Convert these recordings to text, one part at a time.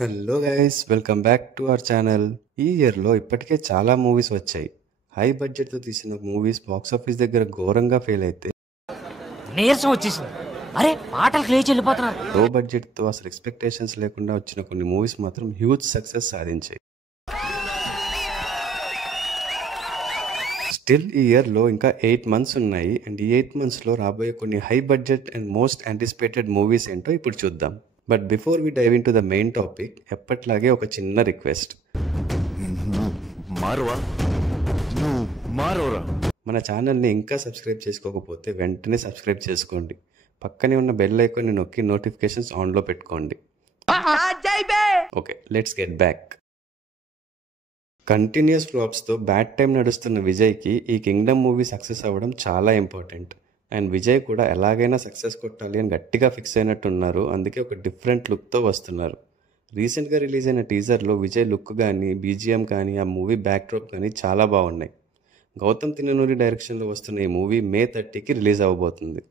Hello guys, welcome back to our channel. ఈ ఇయర్లో ఇప్పటికే చాలా మూవీస్ వచ్చాయి. హై బడ్జెట్తో తీసిన మూవీస్ బాక్స్ ఆఫీస్ దగ్గర ఘోరంగా ఫెయిల్ అయితే, నీరసం వచ్చేసింది. అరే పాటలకు లేచి వెళ్ళిపోతున్నారు. లో బడ్జెట్తో అసలు ఎక్స్పెక్టేషన్స్ లేకుండా వచ్చిన కొన్ని మూవీస్ మాత్రం హ్యూజ్ సక్సెస్ సాధించాయి. స్టిల్ ఈ ఇయర్లో ఇంకా 8 months ఉన్నాయి. అండ్ ఈ 8 monthsలో రాబోయే కొన్ని high budget and most anticipated movies ఏంటో ఇప్పుడు చూద్దాం. But before we dive into the main topic, ఎప్పట్లాగే ఒక చిన్న రిక్వెస్ట్. మన ఛానల్ని ఇంకా సబ్స్క్రైబ్ చేసుకోకపోతే వెంటనే సబ్స్క్రైబ్ చేసుకోండి. పక్కనే ఉన్న బెల్ ఐకాన్ని నొక్కి నోటిఫికేషన్స్ ఆన్లో పెట్టుకోండి. Okay, let's get back. Continuous ఫ్లాప్స్తో బ్యాడ్ టైం నడుస్తున్న విజయ్కి ఈ కింగ్డమ్ మూవీ సక్సెస్ అవ్వడం చాలా ఇంపార్టెంట్. అండ్ విజయ్ కూడా ఎలాగైనా సక్సెస్ కొట్టాలి అని గట్టిగా ఫిక్స్ అయినట్టున్నారు. అందుకే ఒక డిఫరెంట్ లుక్తో వస్తున్నారు. రీసెంట్గా రిలీజ్ అయిన టీజర్లో విజయ్ లుక్ కానీ, బీజిఎం కానీ, ఆ మూవీ బ్యాక్డ్రాప్ కానీ చాలా బాగున్నాయి. గౌతమ్ తిన్ననూరి డైరెక్షన్లో వస్తున్న ఈ మూవీ May 30కి రిలీజ్ అవ్వబోతుంది.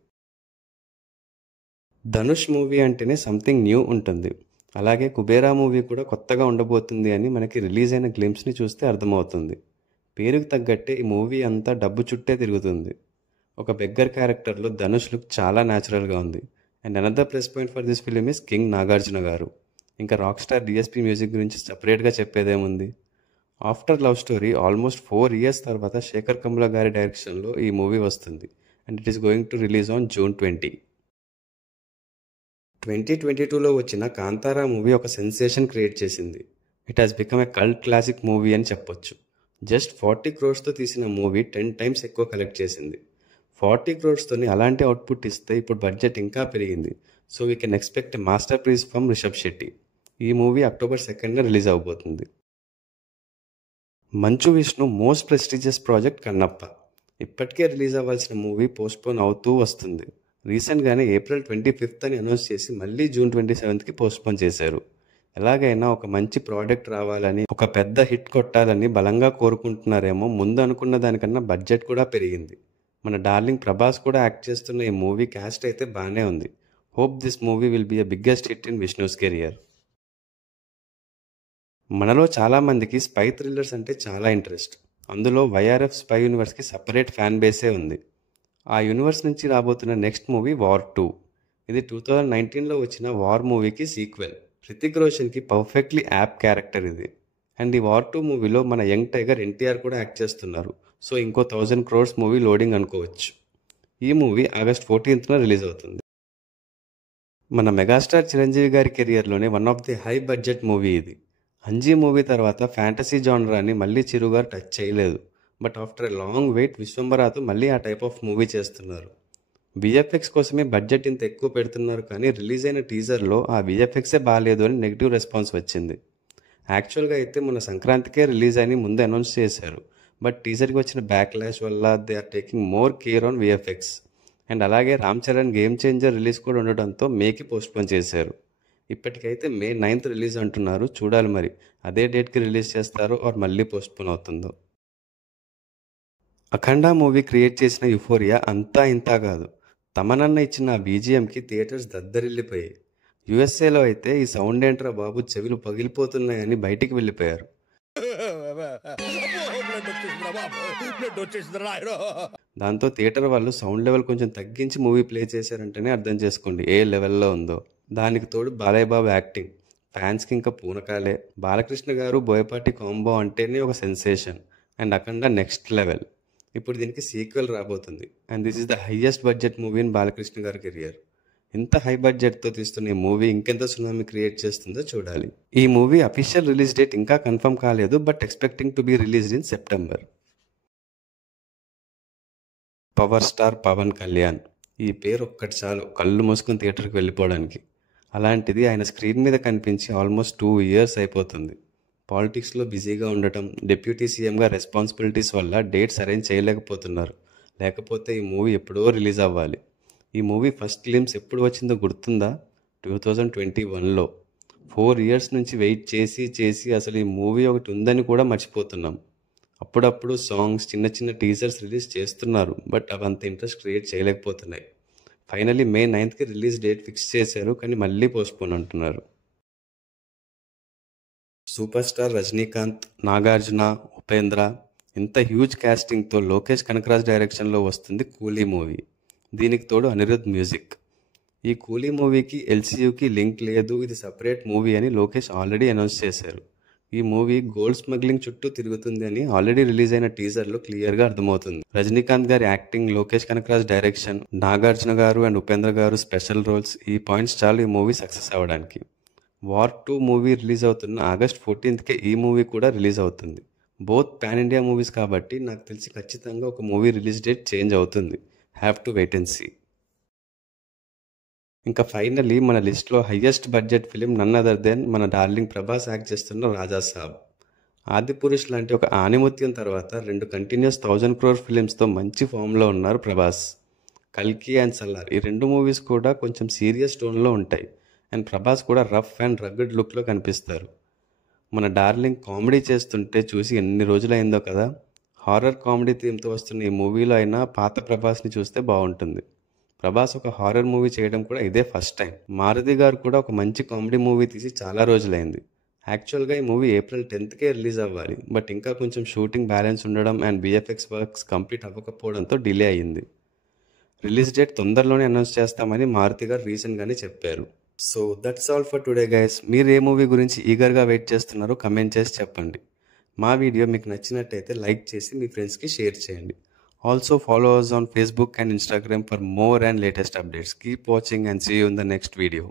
ధనుష్ మూవీ అంటేనే సంథింగ్ న్యూ ఉంటుంది. అలాగే కుబేరా మూవీ కూడా కొత్తగా ఉండబోతుంది అని మనకి రిలీజ్ అయిన గ్లింప్స్ని చూస్తే అర్థమవుతుంది. పేరుకు తగ్గట్టే ఈ మూవీ అంతా డబ్బు చుట్టే తిరుగుతుంది. ఒక బెగ్గర్ క్యారెక్టర్లో ధనుష్ లుక్ చాలా న్యాచురల్గా ఉంది. And another plus point for this film is king Nagarjuna గారు. ఇంకా రాక్ స్టార్ డిఎస్పీ మ్యూజిక్ గురించి సపరేట్గా చెప్పేదేముంది. After love story almost 4 years తర్వాత శేఖర్ కమ్ముల గారి డైరెక్షన్లో ఈ మూవీ వస్తుంది. And it is going to release on June 20. 2022లో వచ్చిన కాంతారా మూవీ ఒక సెన్సేషన్ క్రియేట్ చేసింది. It has become a cult classic movie అని చెప్పొచ్చు. జస్ట్ 40 crores తీసిన మూవీ 10 times ఎక్కువ కలెక్ట్ చేసింది. 40 crores అలాంటి అవుట్పుట్ ఇస్తే ఇప్పుడు బడ్జెట్ ఇంకా పెరిగింది. So we can expect masterpiece from Rishab Shetty. ఈ మూవీ October 2న రిలీజ్ అవబోతుంది. Manchu Vishnu most prestigious project Kannappa. ఇప్పటికే రిలీజ్ అవ్వాల్సిన మూవీ పోస్ట్పోన్ అవుతూ వస్తుంది. రీసెంట్గానే April 25th అని అనౌన్స్ చేసి మళ్ళీ June 27కి పోస్ట్పోన్ చేశారు. ఎలాగైనా ఒక మంచి ప్రోడక్ట్ రావాలని, ఒక పెద్ద హిట్ కొట్టాలని బలంగా కోరుకుంటున్నారేమో. ముందు అనుకున్న దానికన్నా బడ్జెట్ కూడా పెరిగింది. మన డార్లింగ్ ప్రభాస్ కూడా యాక్ట్ చేస్తున్న ఈ మూవీ క్యాస్ట్ అయితే బాగానే ఉంది. Hope this movie will be a biggest hit in Vishnu's career. మనలో చాలామందికి స్పై థ్రిల్లర్స్ అంటే చాలా ఇంట్రెస్ట్. అందులో వైఆర్ఎఫ్ స్పై యూనివర్స్కి సపరేట్ ఫ్యాన్ బేసే ఉంది. ఆ యూనివర్స్ నుంచి రాబోతున్న నెక్స్ట్ మూవీ వార్ 2. ఇది 2019లో వచ్చిన వార్ మూవీకి సీక్వెల్. హృతిక్ రోషన్కి పర్ఫెక్ట్లీ యాప్ క్యారెక్టర్ ఇది. అండ్ ఈ వార్ 2 మూవీలో మన యంగ్ టైగర్ ఎన్టీఆర్ కూడా యాక్ట్ చేస్తున్నారు. సో ఇంకో 1000 crores మూవీ లోడింగ్ అనుకోవచ్చు. ఈ మూవీ August 14న రిలీజ్ అవుతుంది. మన మెగాస్టార్ చిరంజీవి గారి కెరియర్లోనే one of the high budget movie ఇది. అంజీ మూవీ తర్వాత ఫ్యాంటసీ జానరాని మళ్ళీ చిరు గారు టచ్ చేయలేదు. But after a long wait విశ్వంబరాతో మళ్ళీ ఆ టైప్ ఆఫ్ మూవీ చేస్తున్నారు. విఎఫ్ఎక్స్ కోసమే బడ్జెట్ ఇంత ఎక్కువ పెడుతున్నారు, కానీ రిలీజ్ అయిన టీజర్లో ఆ విఎఫ్ఎక్సే బాగాలేదు అని నెగిటివ్ రెస్పాన్స్ వచ్చింది. యాక్చువల్గా అయితే మన సంక్రాంతికే రిలీజ్ అని ముందు అనౌన్స్ చేశారు. బట్ టీజర్కి వచ్చిన బ్యాక్లాష్ వల్ల they are taking more care on VFX. And అలాగే Ram Charan game changer release కూడా ఉండడంతో మేకి పోస్ట్పోన్ చేశారు. ఇప్పటికైతే May 9th రిలీజ్ అంటున్నారు. చూడాలి మరి అదే డేట్కి రిలీజ్ చేస్తారో ఆర్ మళ్ళీ పోస్ట్పోన్ అవుతుందో. అఖండ మూవీ క్రియేట్ చేసిన యుఫోరియా అంతా ఇంతా కాదు. తమనన్న ఇచ్చిన బీజిఎంకి థియేటర్స్ దద్దరిల్లిపోయాయి. యుఎస్ఏలో అయితే ఈ సౌండ్ ఏంట్రా బాబు, చెవులు పగిలిపోతున్నాయని బయటికి వెళ్ళిపోయారు. దాంతో థియేటర్ వాళ్ళు సౌండ్ లెవెల్ కొంచెం తగ్గించి మూవీ ప్లే చేశారంటేనే అర్థం చేసుకోండి ఏ లెవెల్లో ఉందో. దానికి తోడు బాలయ్య బాబు యాక్టింగ్ ఫ్యాన్స్కి ఇంకా పూనకాలే. బాలకృష్ణ గారు బోయపాటి కాంబో అంటేనే ఒక sensation. And Akhanda next level. ఇప్పుడు దీనికి సీక్వెల్ రాబోతుంది. And this is the highest budget movie in Balakrishna గారి కెరియర్. ఇంత హై బడ్జెట్తో తీస్తున్న ఈ మూవీ ఇంకెంత సునామీ క్రియేట్ చేస్తుందో చూడాలి. ఈ మూవీ అఫీషియల్ రిలీజ్ డేట్ ఇంకా కన్ఫర్మ్ కాలేదు, but expecting to be released in September. Power star Pawan Kalyan. ఈ పేరు ఒక్కటి చాలు కళ్ళు మూసుకుని థియేటర్కి వెళ్ళిపోవడానికి. అలాంటిది ఆయన స్క్రీన్ మీద కనిపించి ఆల్మోస్ట్ 2 years అయిపోతుంది. పాలిటిక్స్లో బిజీగా ఉండటం, డిప్యూటీ సీఎంగా రెస్పాన్సిబిలిటీస్ వల్ల డేట్స్ అరేంజ్ చేయలేకపోతున్నారు. లేకపోతే ఈ మూవీ ఎప్పుడో రిలీజ్ అవ్వాలి. ఈ మూవీ ఫస్ట్ గ్లింప్స్ ఎప్పుడు వచ్చిందో గుర్తుందా? 2021లో. 4 years నుంచి వెయిట్ చేసి అసలు ఈ మూవీ ఒకటి ఉందని కూడా మర్చిపోతున్నాం. అప్పుడప్పుడు సాంగ్స్, చిన్న చిన్న టీజర్స్ రిలీజ్ చేస్తున్నారు, బట్ అవంత ఇంట్రెస్ట్ క్రియేట్ చేయలేకపోతున్నాయి. Finally May 9th release date fix చేశారు, కానీ మళ్ళీ పోస్ట్పోన్ అంటున్నారు. సూపర్ స్టార్ రజనీకాంత్, నాగార్జున, ఉపేంద్ర ఇంత హ్యూజ్ క్యాస్టింగ్తో లోకేష్ కనకరాజ్ డైరెక్షన్లో వస్తుంది కూలీ మూవీ. దీనికి తోడు అనిరుద్ మ్యూజిక్. ఈ కూలీ మూవీకి ఎల్సీయూకి లింక్ లేదు, ఇది సపరేట్ మూవీ అని లోకేష్ ఆల్రెడీ అనౌన్స్ చేశారు. ఈ మూవీ గోల్డ్ స్మగ్లింగ్ చుట్టూ తిరుగుతుంది అని ఆల్రెడీ రిలీజ్ అయిన టీజర్లో క్లియర్గా అర్థమవుతుంది. రజనీకాంత్ గారి యాక్టింగ్, లోకేష్ కనకరాజ్ డైరెక్షన్, నాగార్జున గారు అండ్ ఉపేంద్ర గారు స్పెషల్ రోల్స్, ఈ పాయింట్స్ చాలు ఈ మూవీ సక్సెస్ అవ్వడానికి. వార్ 2 మూవీ రిలీజ్ అవుతున్న ఆగస్ట్ 14కే ఈ మూవీ కూడా రిలీజ్ అవుతుంది. బోత్ పాన్ ఇండియా మూవీస్ కాబట్టి నాకు తెలిసి ఖచ్చితంగా ఒక మూవీ రిలీజ్ డేట్ చేంజ్ అవుతుంది. Have to wait and see. ఇంకా ఫైనల్లీ మన లిస్ట్లో highest budget film none other than మన డార్లింగ్ ప్రభాస్ యాక్ట్ చేస్తున్న రాజా సాబ్. ఆదిపురుష్ లాంటి ఒక ఆణిముత్యం తర్వాత 2 కంటిన్యూస్ 1000 crore ఫిలిమ్స్తో మంచి ఫామ్లో ఉన్నారు ప్రభాస్. కల్కి అండ్ సల్లార్ ఈ 2 మూవీస్ కూడా కొంచెం సీరియస్ టోన్లో ఉంటాయి అండ్ ప్రభాస్ కూడా రఫ్ అండ్ రగ్గడ్ లుక్లో కనిపిస్తారు. మన డార్లింగ్ కామెడీ చేస్తుంటే చూసి ఎన్ని రోజులైందో కదా. హారర్ కామెడీ థీమ్తో వస్తున్న ఈ మూవీలో అయినా పాత ప్రభాస్ని చూస్తే బాగుంటుంది. ప్రభాస్ ఒక హారర్ మూవీ చేయడం కూడా ఇదే ఫస్ట్ టైం. మారుతి గారు కూడా ఒక మంచి కామెడీ మూవీ తీసి చాలా రోజులైంది. యాక్చువల్గా ఈ మూవీ ఏప్రిల్ 10కే రిలీజ్ అవ్వాలి, బట్ ఇంకా కొంచెం షూటింగ్ బ్యాలెన్స్ ఉండడం అండ్ విఎఫ్ఎక్స్ వర్క్స్ కంప్లీట్ అవ్వకపోవడంతో డిలే అయ్యింది. రిలీజ్ డేట్ తొందరలోనే అనౌన్స్ చేస్తామని మారుతి గారు రీసెంట్గానే చెప్పారు. So that's all for today guys. మీరు ఏ మూవీ గురించి ఈగర్గా వెయిట్ చేస్తున్నారో కమెంట్ చేసి చెప్పండి. మా వీడియో మీకు నచ్చినట్టయితే లైక్ చేసి మీ ఫ్రెండ్స్కి షేర్ చేయండి. Also follow us on Facebook and Instagram for more and latest updates. Keep watching and see you in the next video.